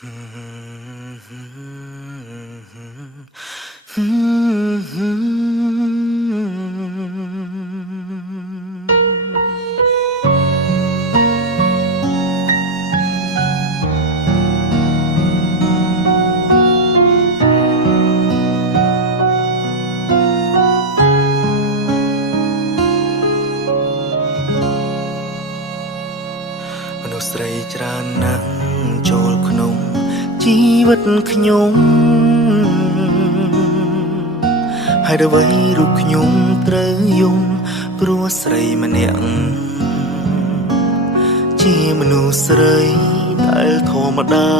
មនុស្សស្រីច្រើនណាស់ចូលក្នុងជីវិតខ្ញុំហើយអ្វីរូបខ្ញុំត្រូវយំព្រោះស្រីម្នាក់ជាមនុស្សស្រីដែលធម្មតា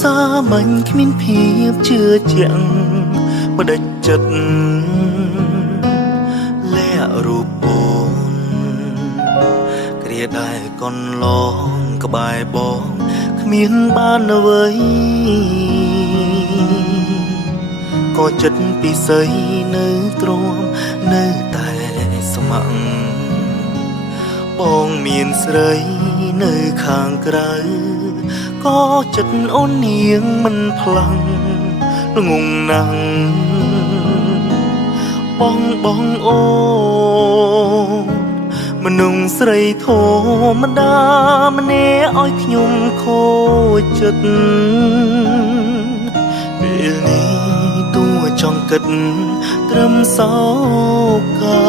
សាមញ្ញគ្មានភាពជឿជាក់បដិចិត្តលាក់រូបអូនគ្រាដែលកន្លងក្បែរបងគ្មានបានអ្វីក៏ចិត្តពិសីនៅទ្រាំនៅតែស្ម័គ្របងមានស្រីនៅខាងក្រៅក៏ចិត្តអូននាងមិនផ្លាំងងងណាស់បងអូនមនុស្សស្រីធម្មតាម្នាក់ឲ្យខ្ញុំខូចចិត្តពេលនេះតួចង់គិតត្រឹមសោកា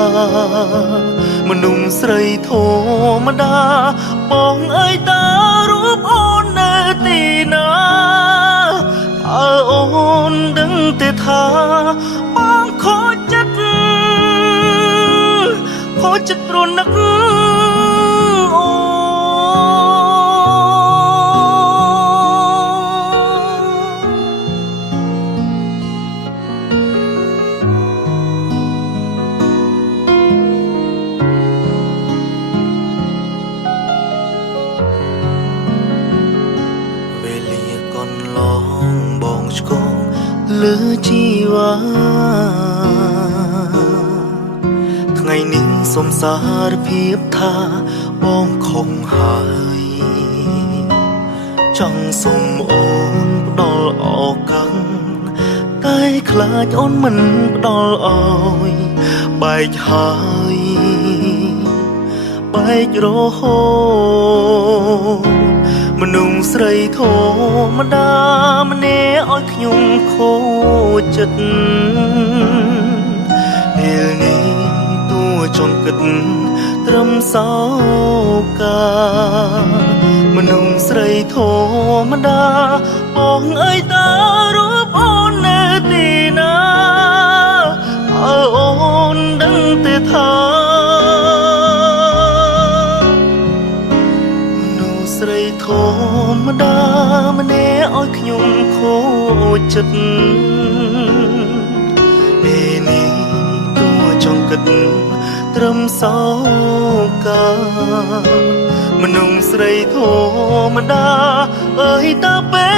មនុស្សស្រីធម្មតាបងអើយតើរូបអូននៅទីណាអើអូនដឹងទេថាបងខូចចិត្តព្រោះនឹកអូវេលាកន្លងបងឆ្កងលើជីវ៉ាថ្ងៃនេះសូមសារភាពថាបងខំហើយចង់សូមអូនផ្ដល់ឱកាសតែខ្លាចអូនមិនផ្ដល់ឲ្យបែកហើយបែករហូតមនុស្សស្រីធម្មតាម្នាក់ឲ្យខ្ញុំខូចចិត្តពេលនេះចង់គិតត្រឹមសោកាមនុស្សស្រីធម្មតាបងអើយតើរូបអូននៅទីណាអើអូនដឹងទេថាមនុស្សស្រីធម្មតាម្នាក់ឲ្យខ្ញុំខូចចិត្តពេលនេះតួចង់គិតត្រឹមសោកាមនុស្សស្រីធម្មតាអើយតើពេល